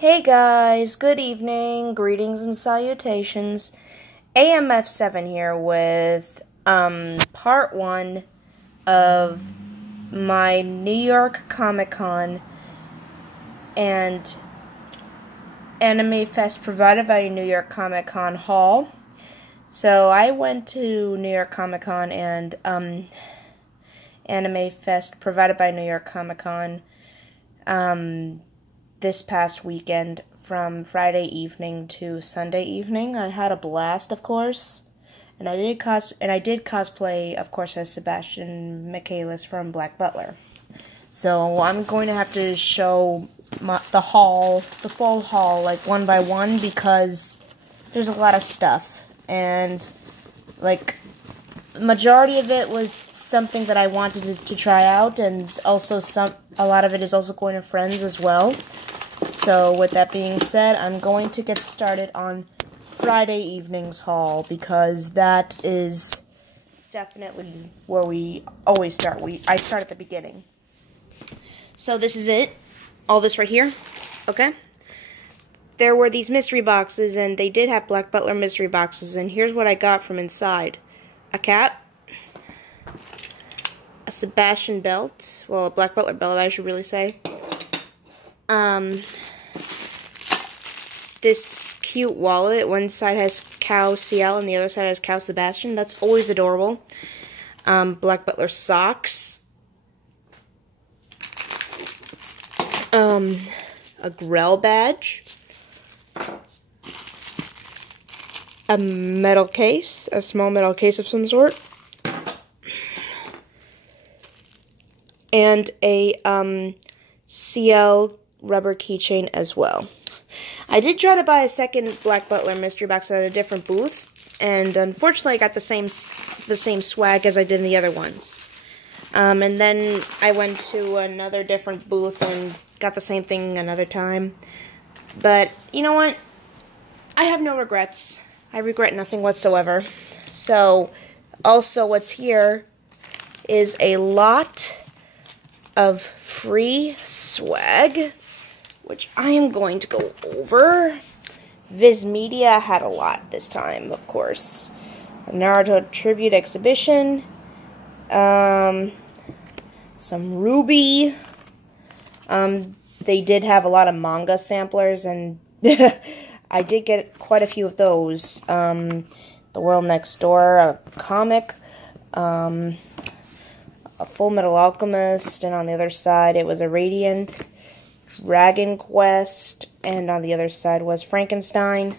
Hey guys, good evening, greetings and salutations. AMF7 here with part 1 of my New York Comic-Con and Animefest provided by New York Comic-Con Hall. So I went to New York Comic-Con and Animefest provided by New York Comic-Con this past weekend from Friday evening to Sunday evening. I had a blast, of course, and I did cosplay, of course, as Sebastian Michaelis from Black Butler. So I'm going to have to show the full haul, like one by one, because there's a lot of stuff, and like majority of it was something that I wanted to try out, and also a lot of it is also going to friends as well. So with that being said, I'm going to get started on Friday evening's haul, because that is definitely where we always start. I start at the beginning. So this is it. All this right here. Okay? There were these mystery boxes, and they did have Black Butler mystery boxes, and here's what I got from inside. A cat. A Sebastian belt. Well, a Black Butler belt, I should really say. This cute wallet. One side has Cow CL and the other side has Cow Sebastian. That's always adorable. Black Butler socks. A Grell badge. A metal case. A small metal case of some sort. And a, CL rubber keychain as well. I did try to buy a second Black Butler mystery box at a different booth, and unfortunately I got the same swag as I did in the other ones. And then I went to another different booth and got the same thing another time. But you know what? I have no regrets. I regret nothing whatsoever. So, also what's here is a lot of free swag, which I am going to go over. Viz Media had a lot this time, of course. A Naruto tribute exhibition. Some Ruby. They did have a lot of manga samplers, and I did get quite a few of those. The World Next Door, a comic. A Full Metal Alchemist, and on the other side it was a Radiant, Dragon Quest, and on the other side was Frankenstein.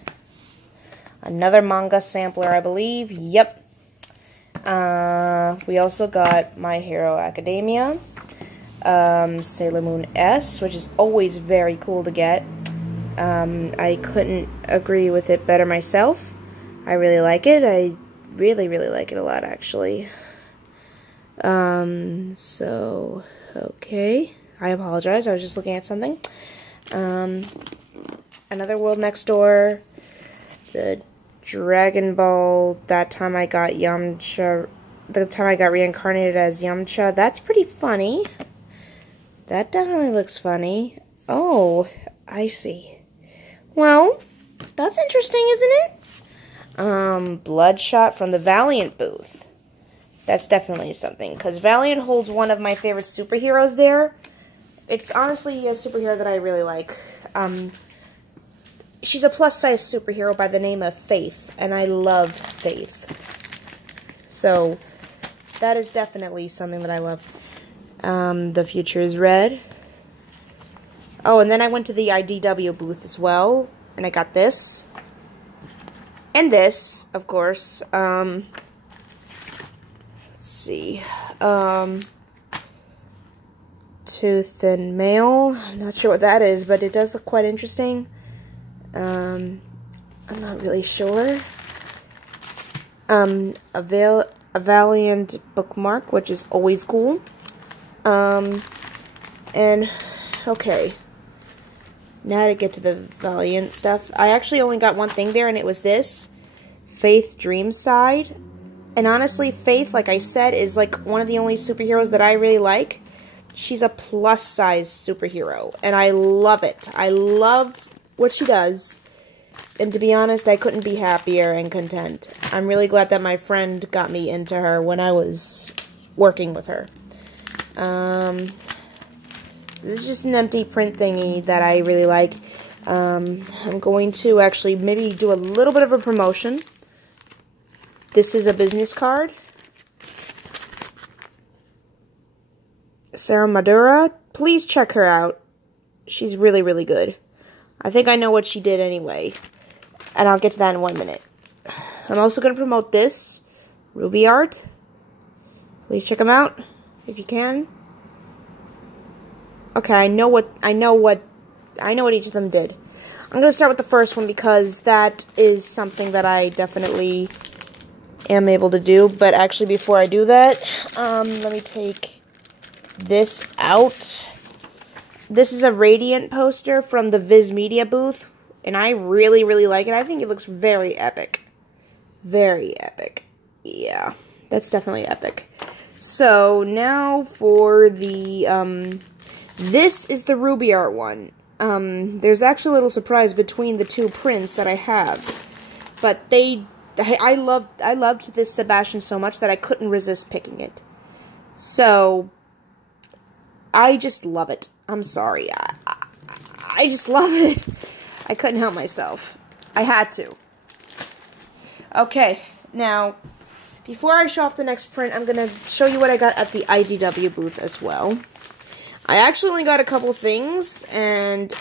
Another manga sampler, I believe. Yep. We also got My Hero Academia, Sailor Moon S, which is always very cool to get. I couldn't agree with it better myself. I really like it. I really, really like it a lot, actually. So, okay. I apologize, I was just looking at something. Another World Next Door. The Dragon Ball, that time I got Yamcha, the time I got reincarnated as Yamcha. That's pretty funny. That definitely looks funny. Oh, I see. Well, that's interesting, isn't it? Bloodshot from the Valiant booth. That's definitely something, because Valiant holds one of my favorite superheroes there. It's honestly a superhero that I really like. She's a plus-size superhero by the name of Faith, and I love Faith. So, that is definitely something that I love. The Future is Red. Oh, and then I went to the IDW booth as well, and I got this. And this, of course. See, Tooth and Mail. I'm not sure what that is, but it does look quite interesting. I'm not really sure. A Valiant bookmark, which is always cool. And okay, now to get to the Valiant stuff. I actually only got one thing there, and it was this Faith Dream Side. And honestly, Faith, like I said, is like one of the only superheroes that I really like. She's a plus-size superhero, and I love it. I love what she does, and to be honest, I couldn't be happier and content. I'm really glad that my friend got me into her when I was working with her. This is just an empty print thingy that I really like. I'm going to actually maybe do a little bit of a promotion. This is a business card. Sarah Madura, please check her out. She's really, really good. I think I know what she did anyway. And I'll get to that in 1 minute. I'm also going to promote this. Ruby Art. Please check them out if you can. Okay, I know what each of them did. I'm going to start with the first one because that is something that I definitely am able to do. But actually, before I do that, let me take this out. This is a Radiant poster from the Viz Media booth, and I really, really like it. I think it looks very epic. Very epic. Yeah, that's definitely epic. So, now for the, this is the Ruby Art one. There's actually a little surprise between the two prints that I have. But I loved this Sebastian so much that I couldn't resist picking it. So, I just love it. I'm sorry. I just love it. I couldn't help myself. I had to. Okay, now, before I show off the next print, I'm going to show you what I got at the IDW booth as well. I actually only got a couple things, and,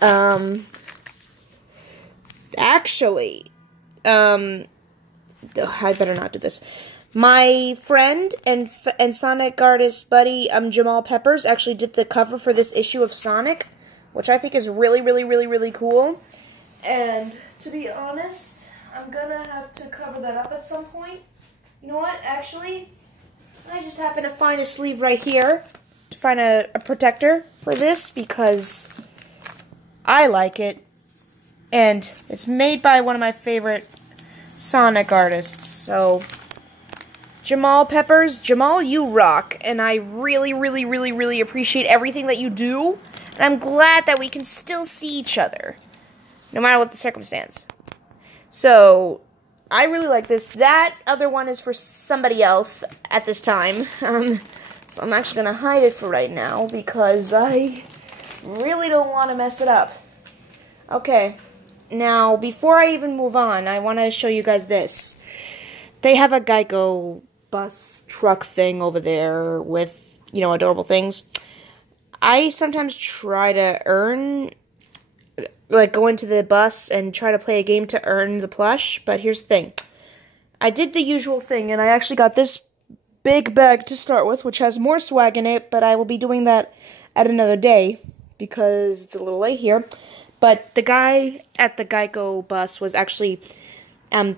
I better not do this. My friend and Sonic artist buddy, Jamal Peppers, actually did the cover for this issue of Sonic, which I think is really, really, really, really cool. And, to be honest, I'm gonna have to cover that up at some point. You know what, actually, I just happened to find a sleeve right here, to find a protector for this, because I like it, and it's made by one of my favorite Sonic artists, so Jamal Peppers, Jamal, you rock, and I really, really, really, really appreciate everything that you do, and I'm glad that we can still see each other, no matter what the circumstance. So, I really like this. That other one is for somebody else at this time, so I'm actually going to hide it for right now, because I really don't want to mess it up. Okay, now, before I even move on, I want to show you guys this. They have a Geico bus truck thing over there with, you know, adorable things. I sometimes try to earn, like, go into the bus and try to play a game to earn the plush, but here's the thing. I did the usual thing, and I actually got this big bag to start with, which has more swag in it, but I will be doing that at another day, because it's a little late here. But the guy at the Geico bus was actually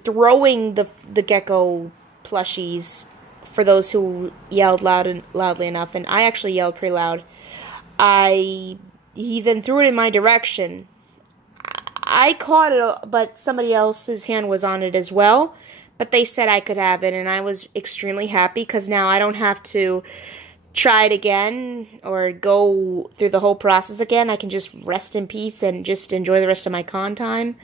throwing the gecko plushies for those who yelled loudly enough, and I actually yelled pretty loud. He then threw it in my direction. I caught it, but somebody else's hand was on it as well, but they said I could have it, and I was extremely happy, because now I don't have to try it again or go through the whole process again. I can just rest in peace and just enjoy the rest of my con time.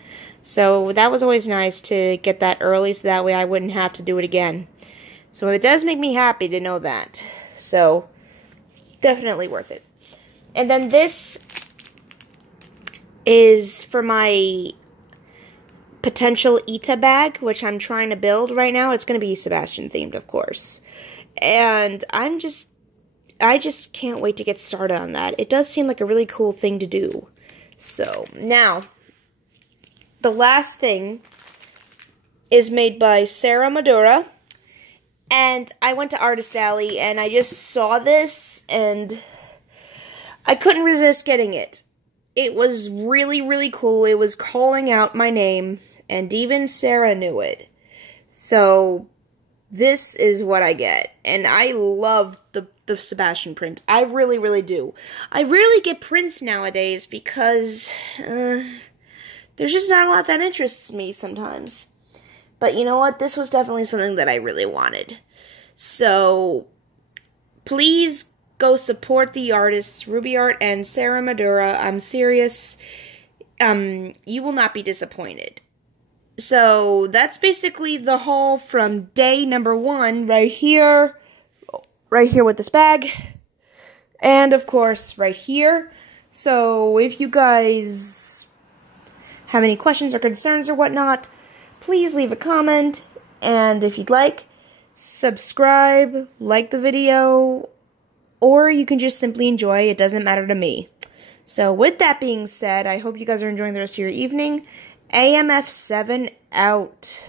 So that was always nice to get that early, so that way I wouldn't have to do it again. So it does make me happy to know that. So definitely worth it. And then this is for my potential Ita bag, which I'm trying to build right now. It's going to be Sebastian themed, of course. And I just can't wait to get started on that. It does seem like a really cool thing to do. So, now, the last thing is made by Sarah Madura. And I went to Artist Alley, and I just saw this, and I couldn't resist getting it. It was really, really cool. It was calling out my name, and even Sarah knew it. So, this is what I get. And I love the Sebastian print. I really, really do. I rarely get prints nowadays because there's just not a lot that interests me sometimes. But you know what? This was definitely something that I really wanted. So, please go support the artists, Ruby Art and Sarah Madura. I'm serious. You will not be disappointed. So, that's basically the haul from day number 1, right here with this bag, and of course, right here. So, if you guys have any questions or concerns or whatnot, please leave a comment, and if you'd like, subscribe, like the video, or you can just simply enjoy. It doesn't matter to me. So, with that being said, I hope you guys are enjoying the rest of your evening. AMF7 out.